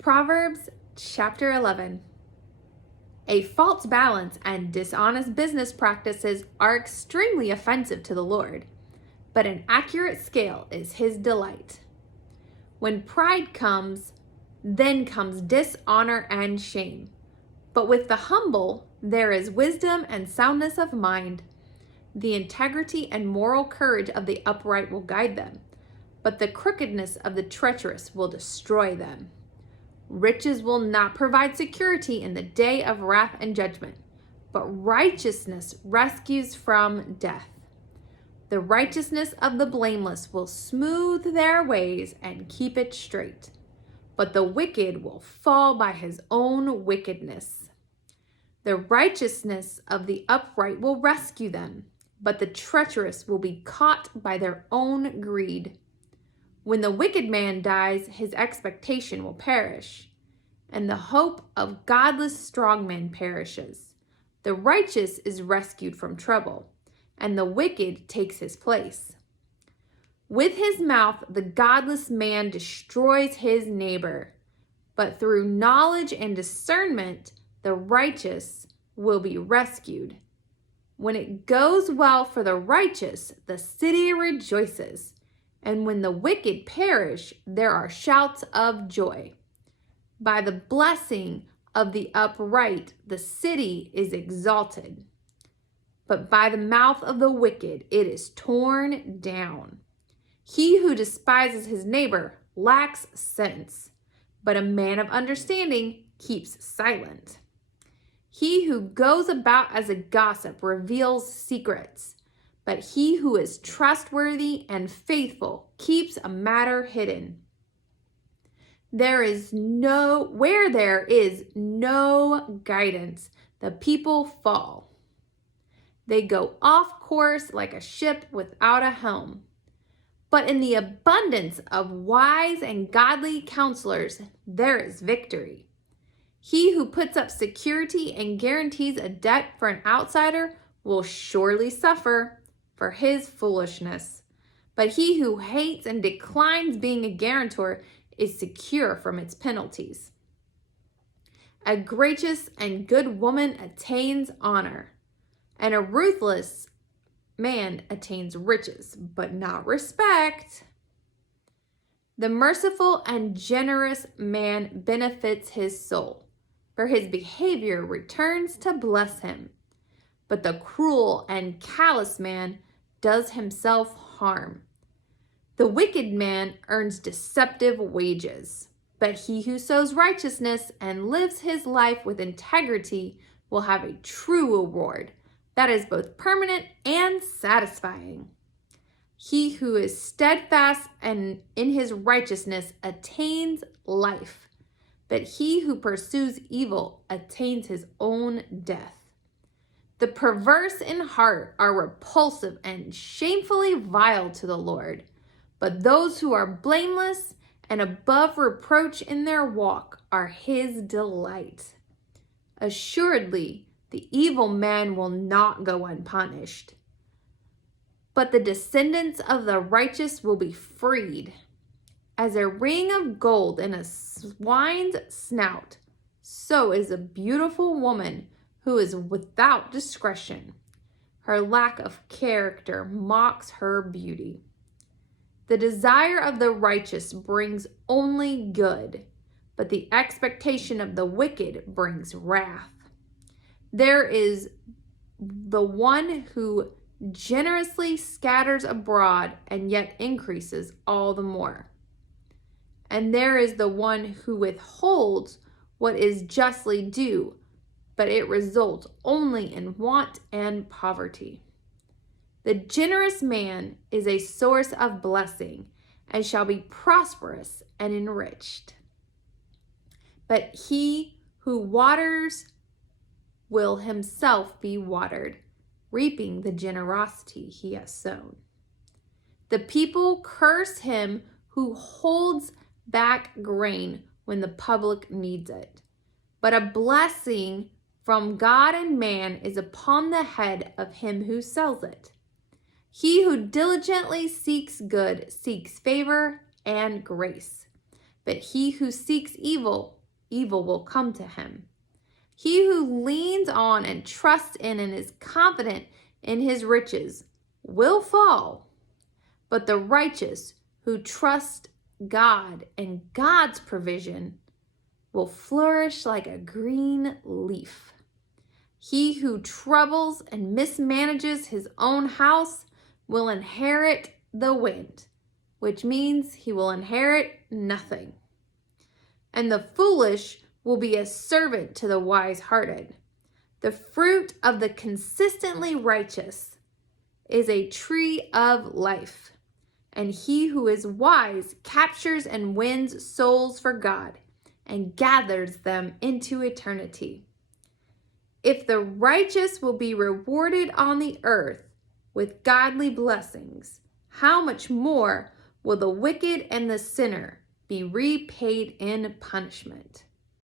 Proverbs chapter 11. A false balance and dishonest business practices are extremely offensive to the Lord, but an accurate scale is his delight. When pride comes, then comes dishonor and shame. But with the humble, there is wisdom and soundness of mind. The integrity and moral courage of the upright will guide them, but the crookedness of the treacherous will destroy them. Riches will not provide security in the day of wrath and judgment, but righteousness rescues from death. The righteousness of the blameless will smooth their ways and keep it straight, but the wicked will fall by his own wickedness. The righteousness of the upright will rescue them, but the treacherous will be caught by their own greed. When the wicked man dies, his expectation will perish, and the hope of godless strong men perishes. The righteous is rescued from trouble, and the wicked takes his place. With his mouth, the godless man destroys his neighbor, but through knowledge and discernment, the righteous will be rescued. When it goes well for the righteous, the city rejoices. And when the wicked perish, there are shouts of joy. By the blessing of the upright, the city is exalted. But by the mouth of the wicked, it is torn down. He who despises his neighbor lacks sense, but a man of understanding keeps silent. He who goes about as a gossip reveals secrets, but he who is trustworthy and faithful keeps a matter hidden. Where there is no guidance, the people fall. They go off course like a ship without a helm. But in the abundance of wise and godly counselors, there is victory. He who puts up security and guarantees a debt for an outsider will surely suffer for his foolishness. But he who hates and declines being a guarantor is secure from its penalties. A gracious and good woman attains honor, and a ruthless man attains riches, but not respect. The merciful and generous man benefits his soul, for his behavior returns to bless him. But the cruel and callous man does himself harm. The wicked man earns deceptive wages, but he who sows righteousness and lives his life with integrity will have a true reward that is both permanent and satisfying. He who is steadfast and in his righteousness attains life, but he who pursues evil attains his own death. The perverse in heart are repulsive and shamefully vile to the Lord, but those who are blameless and above reproach in their walk are his delight. Assuredly, the evil man will not go unpunished, but the descendants of the righteous will be freed. As a ring of gold in a swine's snout, so is a beautiful woman who is without discretion. Her lack of character mocks her beauty. The desire of the righteous brings only good, but the expectation of the wicked brings wrath. There is the one who generously scatters abroad and yet increases all the more. And there is the one who withholds what is justly due, but it results only in want and poverty. The generous man is a source of blessing and shall be prosperous and enriched. But he who waters will himself be watered, reaping the generosity he has sown. The people curse him who holds back grain when the public needs it, but a blessing from God and man is upon the head of him who sells it. He who diligently seeks good seeks favor and grace, but he who seeks evil, evil will come to him. He who leans on and trusts in and is confident in his riches will fall, but the righteous who trust God and God's provision will flourish like a green leaf. He who troubles and mismanages his own house will inherit the wind, which means he will inherit nothing. And the foolish will be a servant to the wise-hearted. The fruit of the consistently righteous is a tree of life, and he who is wise captures and wins souls for God and gathers them into eternity. If the righteous will be rewarded on the earth with godly blessings, how much more will the wicked and the sinner be repaid in punishment?